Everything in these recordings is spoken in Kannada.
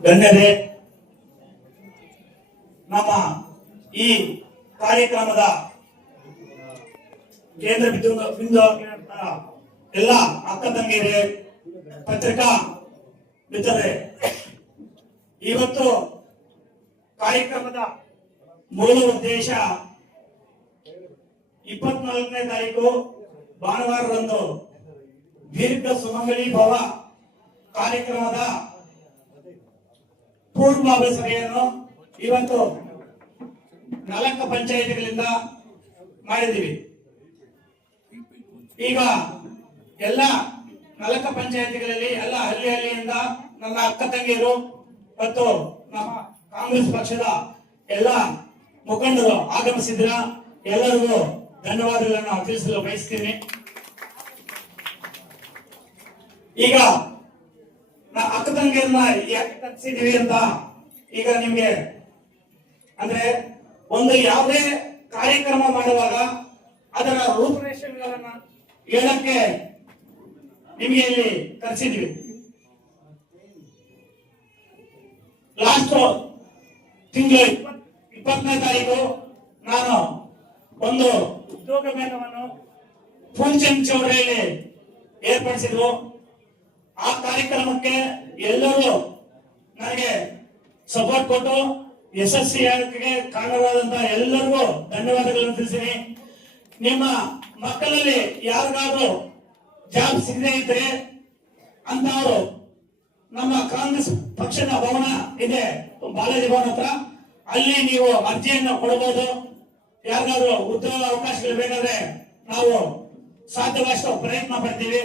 ಗಣ್ಯರೇ ನಮ್ಮ ಈ ಕಾರ್ಯಕ್ರಮದ ಕೇಂದ್ರ ಬಿಂದು ಬಿಂದು ಎಲ್ಲ ಅಕ್ಕ ತಂಗಿಯರೇ ಪತ್ರಿಕಾ ಮಿತ್ರರೇ, ಇವತ್ತು ಕಾರ್ಯಕ್ರಮದ ಮೂಲ ಉದ್ದೇಶ ಇಪ್ಪತ್ನಾಲ್ಕನೇ ತಾರೀಕು ಭಾನುವಾರದಂದು ದೀರ್ಘ ಸುಮಂಗಲಿ ಭವ ಕಾರ್ಯಕ್ರಮದ ಪೂರ್ವಭಾವಿ ಸಭೆಯನ್ನು ಇವತ್ತು ನಾಲ್ಕು ಪಂಚಾಯಿತಿಗಳಿಂದ ಮಾಡಿದ್ದೀವಿ. ಈಗ ಎಲ್ಲ ನಾಲ್ಕು ಪಂಚಾಯಿತಿಗಳಲ್ಲಿ, ಎಲ್ಲ ಹಳ್ಳಿ ಹಳ್ಳಿಯಿಂದ ನನ್ನ ಅಕ್ಕ ತಂಗಿಯರು ಮತ್ತು ನಮ್ಮ ಕಾಂಗ್ರೆಸ್ ಪಕ್ಷದ ಎಲ್ಲ ಮುಖಂಡರು ಆಗಮಿಸಿದ್ರ ಎಲ್ಲರಿಗೂ ಧನ್ಯವಾದಗಳನ್ನು ತಿಳಿಸಲು ಬಯಸ್ತೀನಿ. ಈಗ ನಾ ಅಕ್ಕ ತಂಗಿಯರನ್ನ ಯಾಕೆ ಕರೆಸಿದೀವಿ ಅಂತ. ಈಗ ನಿಮ್ಗೆ ಅಂದ್ರೆ ಒಂದು ಯಾವುದೇ ಕಾರ್ಯಕ್ರಮ ಮಾಡುವಾಗ ಅದರ ರೂಪುರೇಷೆಗಳನ್ನ ಹೇಳಕ್ಕೆ ನಿಮಗೆ ಇಲ್ಲಿ ಕರೆಸಿದ್ವಿ ಲಾಸ್ಟ್ ತಿಂಗಳು ಇಪ್ಪತ್ತನೇ ತಾರೀಕು ನಾನು ಒಂದು ಉದ್ಯೋಗ ಮೇಳವನ್ನು ಪೂಜೆ ಚೌಡರಿಯಲ್ಲಿ ಏರ್ಪಡಿಸಿದ್ರು. ಆ ಕಾರ್ಯಕ್ರಮಕ್ಕೆ ಎಲ್ಲರೂ ನನಗೆ ಸಪೋರ್ಟ್ ಕೊಟ್ಟು ಯಶಸ್ವಿಯಾಗಕ್ಕೆ ಕಾರಣವಾದಂತಹ ಎಲ್ಲರಿಗೂ ಧನ್ಯವಾದಗಳನ್ನು ತಿಳಿಸಿನಿ ನಿಮ್ಮ ಮಕ್ಕಳಲ್ಲಿ ಯಾರಿಗಾದ್ರೂ ಜಾಬ್ ಸಿಗದೇ ಇದ್ರೆ ಅಂತವರು ನಮ್ಮ ಕಾಂಗ್ರೆಸ್ ಪಕ್ಷದ ಭವನ ಇದೆ, ಬಾಲಾಜಿ ಭವನ ಹತ್ರ. ಅಲ್ಲಿ ನೀವು ಅರ್ಜಿಯನ್ನು ಕೊಡಬಹುದು. ಯಾರಿಗಾದ್ರೂ ಉದ್ಯೋಗ ಅವಕಾಶಗಳು ಬೇಕಾದ್ರೆ ನಾವು ಸಾಧ್ಯವಾದಷ್ಟು ಪ್ರಯತ್ನ ಪಡ್ತೀವಿ.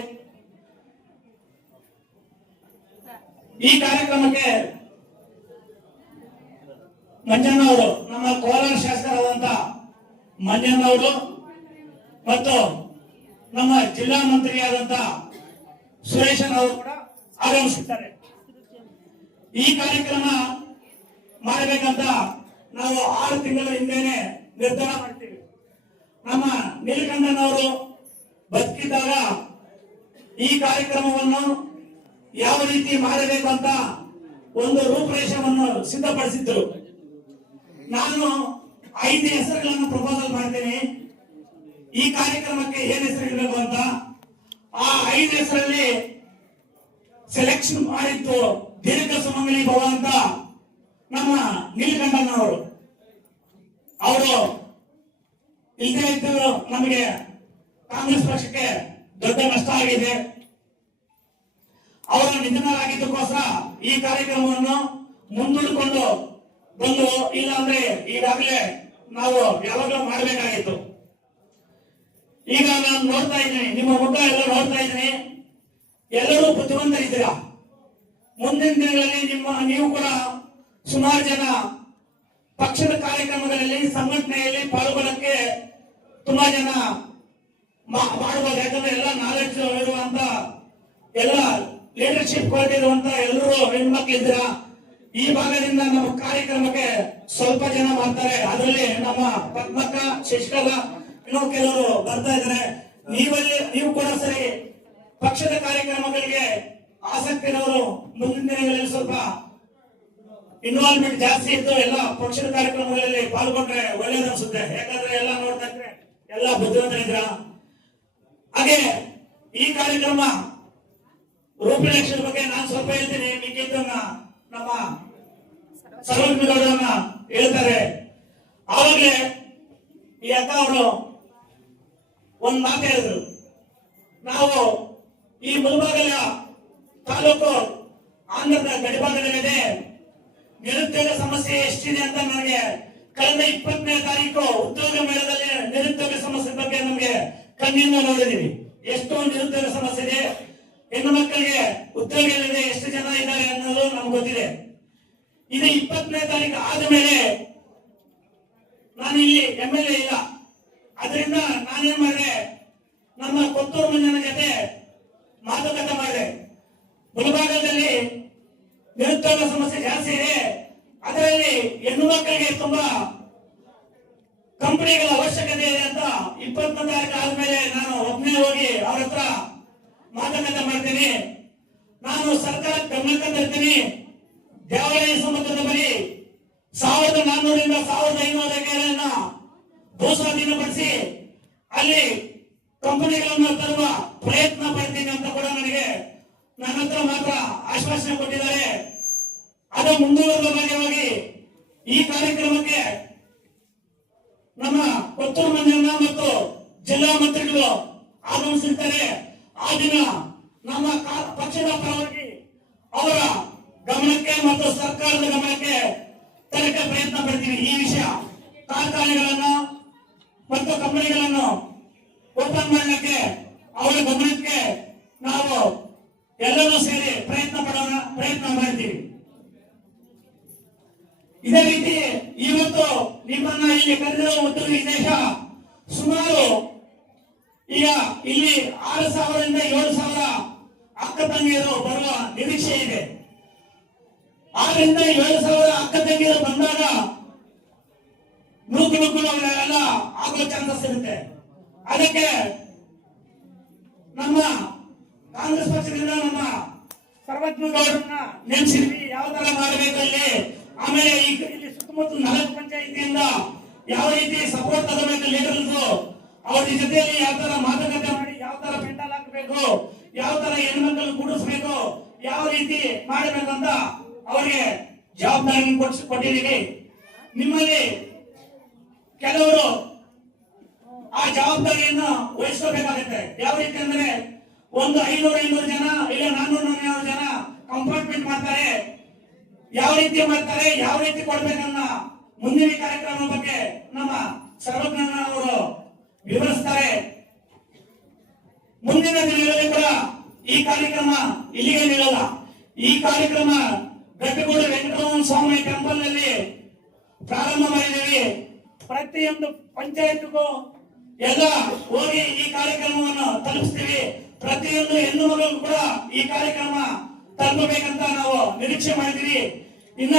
ಈ ಕಾರ್ಯಕ್ರಮಕ್ಕೆ ಮಂಜಣ್ಣವರು ನಮ್ಮ ಕೋಲಾರ ಶಾಸಕರಾದಂತ ಮಂಜಣ್ಣವರು ಮತ್ತು ನಮ್ಮ ಜಿಲ್ಲಾ ಮಂತ್ರಿಯಾದಂತ ಸುರೇಶನ್ ಅವರು ಕೂಡ ಆಗಮಿಸುತ್ತಾರೆ ಈ ಕಾರ್ಯಕ್ರಮ ಮಾಡಬೇಕಂತ ನಾವು ಆರು ತಿಂಗಳ ಹಿಂದೆನೆ ನಿರ್ಧಾರ ಮಾಡ್ತೀವಿ. ನಮ್ಮ ನೀಲಕಂಠನವರು ಬದುಕಿದ್ದಾಗ ಈ ಕಾರ್ಯಕ್ರಮವನ್ನು ಯಾವ ರೀತಿ ಮಾಡಬೇಕು ಅಂತ ಒಂದು ರೂಪರೇಷವನ್ನು ಸಿದ್ಧಪಡಿಸಿದ್ರು ನಾನು ಐದು ಹೆಸರುಗಳನ್ನು ಪ್ರಪೋಸಲ್ ಮಾಡ್ತೇನೆ. ಈ ಕಾರ್ಯಕ್ರಮಕ್ಕೆ ಏನ್ ಹೆಸರು ಅಂತ? ಆ ಐದು ಹೆಸರಲ್ಲಿ ಸೆಲೆಕ್ಷನ್ ಮಾಡಿದ್ದು ದೀರ್ಘ ಸುಮಂಗಲಿ ಭವ ಅಂತ ನಮ್ಮ ನೀಲಕಂಠನವರು ಅವರು ಇಲ್ಲದೆ ಇದ್ದು ನಮಗೆ ಕಾಂಗ್ರೆಸ್ ಪಕ್ಷಕ್ಕೆ ದೊಡ್ಡ ನಷ್ಟ ಆಗಿದೆ. ಅವರ ನಿಧನರಾಗಿದ್ದಕ್ಕೋಸ್ಕರ ಈ ಕಾರ್ಯಕ್ರಮವನ್ನು ಮುಂದೂಡಿಕೊಂಡು ಬಂದು ಇಲ್ಲ ಅಂದ್ರೆ ಈಗಾಗಲೇ ನಾವು ಯಾವಾಗಲೂ ಮಾಡಬೇಕಾಗಿತ್ತು. ಈಗ ನಾನು ನೋಡ್ತಾ ಇದ್ದೀನಿ, ನಿಮ್ಮ ಮುಖ ಎಲ್ಲ ನೋಡ್ತಾ ಇದ್ದೀನಿ. ಎಲ್ಲರೂ ಬುದ್ಧಿವಂತರಿದ್ದೀರಾ? ಮುಂದಿನ ದಿನಗಳಲ್ಲಿ ನಿಮ್ಮ, ನೀವು ಕೂಡ ಸುಮಾರು ಜನ ಪಕ್ಷದ ಕಾರ್ಯಕ್ರಮಗಳಲ್ಲಿ, ಸಂಘಟನೆಯಲ್ಲಿ ಪಾಲ್ಗೊಳ್ಳಕ್ಕೆ ತುಂಬಾ ಜನ ಮಾಡಬಹುದು ಯಾಕಂದ್ರೆ ಎಲ್ಲ ನಾಲೆಡ್ಜ್ ಇರುವಂತ ಎಲ್ಲ ಲೀಡರ್ಶಿಪ್ ಕೊಟ್ಟಿರುವಂತ ಎಲ್ಲರೂ ಹೆಣ್ಮಕ್ಳಿದ್ದೀರಾ? ಈ ಭಾಗದಿಂದ ನಮ್ಮ ಕಾರ್ಯಕ್ರಮಕ್ಕೆ ಸ್ವಲ್ಪ ಜನ ಬರ್ತಾರೆ. ಅದರಲ್ಲಿ ನಮ್ಮ ಪದ್ಮಕ್ಕ, ಶಶಿಕಲ, ಇನ್ನೂ ಕೆಲವರು ಬರ್ತಾ ಇದ್ದಾರೆ. ನೀವಲ್ಲಿ ನೀವು ಕೂಡ ಸರಿ. ಪಕ್ಷದ ಕಾರ್ಯಕ್ರಮಗಳಿಗೆ ಆಸಕ್ತಿ ಇರೋರು ಮುಂದಿನ ದಿನಗಳಲ್ಲಿ ಸ್ವಲ್ಪ ಇನ್ವಾಲ್ವ್ಮೆಂಟ್ ಜಾಸ್ತಿ ಇದ್ದು ಎಲ್ಲ ಪಕ್ಷದ ಕಾರ್ಯಕ್ರಮಗಳಲ್ಲಿ ಪಾಲ್ಗೊಂಡ್ರೆ ಒಳ್ಳೇದು ಅನ್ಸುತ್ತೆ. ಯಾಕಂದ್ರೆ ಎಲ್ಲ ನೋಡ್ತಾ ಎಲ್ಲ ಬುದ್ಧಿವಂತರಿದ್ರ ಹಾಗೆ ಈ ಕಾರ್ಯಕ್ರಮ ರೂಪರೇಷೆ ಬಗ್ಗೆ ನಾನು ಸ್ವಲ್ಪ ಹೇಳ್ತೀನಿ. ಮಿಕ್ಕಿದ್ದನ್ನ ನಮ್ಮ ಸರ್ವಜ್ಞರನ್ನ ಹೇಳ್ತಾರೆ. ಆವಾಗಲೇ ಈ ಅಕ್ಕ ಅವರು ಒಂದ್ ಮಾತು ಹೇಳಿದ್ರು. ನಾವು ಈ ಮುಲ್ಬಾಗಲ ತಾಲೂಕು ಆಂಧ್ರದ ಗಡಿಭಾಗದಲ್ಲಿದೆ. ನಿರುದ್ಯೋಗ ಸಮಸ್ಯೆ ಎಷ್ಟಿದೆ ಅಂತ ನನಗೆ ಕಳೆದ ಇಪ್ಪತ್ತನೇ ತಾರೀಕು ಉದ್ಯೋಗ ಮೇಳದಲ್ಲಿ ನಿರುದ್ಯೋಗ ಸಮಸ್ಯೆ ಬಗ್ಗೆ ನಮಗೆ ಕಣ್ಣಿಂದ ನೋಡಿದೀವಿ. ಎಷ್ಟು ನಿರುದ್ಯೋಗ ಸಮಸ್ಯೆ ಇದೆ. ಹೆಣ್ಣು ಮಕ್ಕಳಿಗೆ ಉದ್ಯೋಗ ಇಲ್ಲದೆ ಎಷ್ಟು ಜನ ಇದ್ದಾರೆ ಅನ್ನೋದು ನಮ್ಗೆ ಗೊತ್ತಿದೆ. ಇದು ಇಪ್ಪತ್ತನೇ ತಾರೀಕು ಆದ ಮೇಲೆ ನಾನು ಇಲ್ಲಿ ಎಂ ಎಲ್ ಎ ಇಲ್ಲ. ಅದರಿಂದ ನಾನೇನ್ ಮಾಡಿದೆ? ನಮ್ಮ ಕೊತ್ತೂರು ಮಂಜನ ಜೊತೆ ಮಾತುಕತೆ ಮಾಡಿದೆ. ಗುಲ್ಬಾಗದಲ್ಲಿ ನಿರುದ್ಯೋಗ ಸಮಸ್ಯೆ ಜಾಸ್ತಿ ಇದೆ. ಅದರಲ್ಲಿ ಹೆಣ್ಣು ಮಕ್ಕಳಿಗೆ ತುಂಬಾ ಕಂಪನಿಗಳ ಅವಶ್ಯಕತೆ ಇದೆ ಅಂತ ಇಪ್ಪತ್ತನೇ ತಾರೀಕು ಆದ್ಮೇಲೆ ನಾನು ಒಬ್ಬನೇ ಹೋಗಿ ಅವ್ರ ಹತ್ರ ಮಾಡ್ತೀನಿ ನಾನು ಸರ್ಕಾರ ತರ್ತೀನಿ. ದೇವಾಲಯ ಸಮುದ್ರದ ಬಳಿ ಸಾವಿರದ ನಾನ್ನೂರಿಂದ ಸಾವಿರದ ಐನೂರು ಎಕರೆಯನ್ನ ಭೂಸ್ವಾಧೀನಪಡಿಸಿ ಅಲ್ಲಿ ಕಂಪನಿಗಳನ್ನು ತರುವ ಪ್ರಯತ್ನ ಪಡ್ತೀನಿ ಅಂತ ಕೂಡ ನನಗೆ ನನ್ನ ಹತ್ರ ಮಾತ್ರ ಆಶ್ವಾಸನೆ ಕೊಟ್ಟಿದ್ದಾರೆ. ಅದು ಮುಂದುವರೆದ ಭಾಗವಾಗಿ ಈ ಕಾರ್ಯಕ್ರಮಕ್ಕೆ ನಮ್ಮ ಕೊತ್ತೂರು ಮಂಜಣ್ಣ ಮತ್ತು ಜಿಲ್ಲಾ ಮಂತ್ರಿಗಳು ಆಗಮಿಸಿರ್ತಾರೆ. ಆ ದಿನ ನಮ್ಮ ಪಕ್ಷದ ಪರವಾಗಿ ಅವರ ಗಮನಕ್ಕೆ ಮತ್ತು ಸರ್ಕಾರದ ಗಮನಕ್ಕೆ ತರಕ್ಕೆ ಪ್ರಯತ್ನ ಪಡ್ತೀವಿ. ಈ ವಿಷಯ ಕಾರ್ಖಾನೆಗಳನ್ನು ಮತ್ತು ಕಂಪನಿಗಳನ್ನು ಓಪನ್ ಮಾಡಲಿಕ್ಕೆ ಅವರ ಗಮನಕ್ಕೆ ನಾವು ಎಲ್ಲರೂ ಸೇರಿ ಪ್ರಯತ್ನ ಪಡೋಣ, ಪ್ರಯತ್ನ ಮಾಡ್ತೀವಿ. ಇದೇ ರೀತಿ ಇವತ್ತು ನಿಮ್ಮನ್ನ ಇಲ್ಲಿ ಕರೆದಿರೋ ಒಂದು ಉದ್ದೇಶ ಸುಮಾರು ಈಗ ಇಲ್ಲಿ ಆರು ಸಾವಿರದಿಂದ ಏಳು ಸಾವಿರ ಅಕ್ಕ ತಂಗಿಯರು ಬರುವ ನಿರೀಕ್ಷೆ ಇದೆ ಆರರಿಂದ ಏಳು ಸಾವಿರ ಅಕ್ಕ ತಂಗಿಯರು ಬಂದಾಗ ನೂಕು ನುಗ್ಗಲು ಅವರೆಲ್ಲ ಆಗೋ ಚಾನ್ಸಸ್ ಇರುತ್ತೆ. ಅದಕ್ಕೆ ನಮ್ಮ ಕಾಂಗ್ರೆಸ್ ಪಕ್ಷದಿಂದ ನಮ್ಮ ಸರ್ವಜ್ಞ ಗೌಡರನ್ನ ನೆನೆಸಿದ್ವಿ ಯಾವ ತರ ಮಾಡಬೇಕು ಅಲ್ಲಿ? ಆಮೇಲೆ ಇಲ್ಲಿ ಸುತ್ತಮುತ್ತ ನಾಲ್ಕು ಪಂಚಾಯಿತಿಯಿಂದ ಯಾವ ರೀತಿ ಸಪೋರ್ಟ್ ತಗೋಬೇಕು ಲೀಡರ್ಸ್ ಅವ್ರ ಜೊತೆಯಲ್ಲಿ ಯಾವ ತರ ಮಾತುಕತೆ ಮಾಡಿ, ಯಾವ ತರ ಪೆಂಡಲ್ ಹಾಕಬೇಕು? ಯಾವ ತರ ಹೆಣ್ಮಕ್ಳು ಕೂಡಿಸ್ಬೇಕು? ಯಾವ ರೀತಿ ಮಾಡಬೇಕಂತ ಅವರಿಗೆ ಜವಾಬ್ದಾರಿ ಕೊಡ್ಸ್- ಕೊಟ್ಟಿದ್ದೀವಿ ನಿಮ್ಮಲ್ಲಿ ಕೆಲವರು ಆ ಜವಾಬ್ದಾರಿಯನ್ನು ವಹಿಸ್ಕೋಬೇಕಾಗುತ್ತೆ. ಯಾವ ರೀತಿ ಅಂದ್ರೆ ಒಂದು ಐನೂರು ಐನೂರು ಜನ ಇಲ್ಲ ನಾನ್ನೂರು ನಾನ್ನೂರು ಜನ ಕಂಪಾರ್ಟ್ಮೆಂಟ್ ಮಾಡ್ತಾರೆ. ಯಾವ ರೀತಿ ಮಾಡ್ತಾರೆ, ಯಾವ ರೀತಿ ಕೊಡ್ಬೇಕನ್ನ ಮುಂದಿನ ಕಾರ್ಯಕ್ರಮ ಬಗ್ಗೆ ನಮ್ಮ ಸರ್ವಜ್ಞನ ಅವರು ವಿವರಿಸ್ತಾರೆ. ಮುಂದಿನ ದಿನಗಳಲ್ಲಿ ಕೂಡ ಈ ಕಾರ್ಯಕ್ರಮ ಇಲ್ಲಿಗೆ ನಿಲ್ಲಲ್ಲ. ಈ ಕಾರ್ಯಕ್ರಮ ಗಟ್ಟಿಗೋಡು ವೆಂಕಟರಮಣ ಸ್ವಾಮಿ ಟೆಂಪಲ್ನಲ್ಲಿ ಪ್ರಾರಂಭ ಮಾಡಿದ್ದೀವಿ ಪ್ರತಿಯೊಂದು ಪಂಚಾಯತ್ಗೂ ಎಲ್ಲ ಹೋಗಿ ಈ ಕಾರ್ಯಕ್ರಮವನ್ನು ತಲುಪಿಸ್ತೀವಿ. ಪ್ರತಿಯೊಂದು ಹೆಣ್ಣು ಮಗಳು ಕೂಡ ಈ ಕಾರ್ಯಕ್ರಮ ತಲುಪಬೇಕಂತ ನಾವು ನಿರೀಕ್ಷೆ ಮಾಡಿದ್ದೀವಿ ಇನ್ನ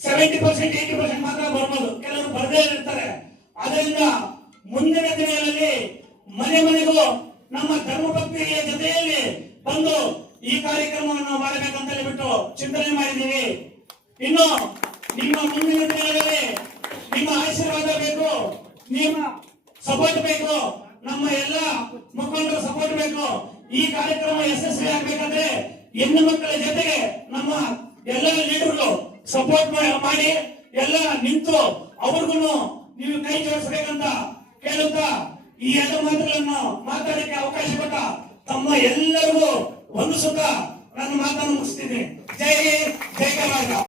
ಸೆವೆಂಟಿ ಪರ್ಸೆಂಟ್ ಏಟಿ ಪರ್ಸೆಂಟ್ ಮಾತ್ರ ಬರ್ಬೋದು. ಕೆಲವರು ಬರದೇ ಇರ್ತಾರೆ. ಅದರಿಂದ ಮುಂದಿನ ದಿನಗಳಲ್ಲಿ ಮನೆ ಮನೆಗೂ ನಮ್ಮ ಧರ್ಮಭಕ್ತಿಯ ಜೊತೆಯಲ್ಲಿ ಬಂದು ಈ ಕಾರ್ಯಕ್ರಮವನ್ನು ಮಾಡಬೇಕಂತ ಹೇಳ್ಬಿಟ್ಟು ಚಿಂತನೆ ಮಾಡಿದ್ದೀವಿ. ಇನ್ನು ನಿಮ್ಮ ಮುಂದಿನ ದಿನಗಳಲ್ಲಿ ನಿಮ್ಮ ಆಶೀರ್ವಾದ ಬೇಕು, ನಿಮ್ಮ ಸಪೋರ್ಟ್ ಬೇಕು, ನಮ್ಮ ಎಲ್ಲ ಮುಖಂಡರ ಸಪೋರ್ಟ್ ಬೇಕು. ಈ ಕಾರ್ಯಕ್ರಮ ಯಶಸ್ವಿ ಆಗ್ಬೇಕಂದ್ರೆ ಹೆಣ್ಣು ಮಕ್ಕಳ ಜೊತೆಗೆ ನಮ್ಮ ಎಲ್ಲ ಲೀಡರ್ಗಳು ಸಪೋರ್ಟ್ ಮಾಡಿ ಎಲ್ಲ ನಿಂತು ಅವ್ರಿಗೂ ನೀವು ಕೈ ಜೋಡಿಸ್ಬೇಕಂತ ಕೇಳುತ್ತಾ ಈ ಎರಡು ಮಾತುಗಳನ್ನು ಮಾತಾಡಕ್ಕೆ ಅವಕಾಶ ಕೊಟ್ಟ ತಮ್ಮ ಎಲ್ಲರಿಗೂ ಒಂದು ಸುಖ ನನ್ನ ಮಾತನ್ನು ಮುಗಿಸ್ತೀನಿ. ಜೈ ಜೈ ಕರ್ನಾಟಕ.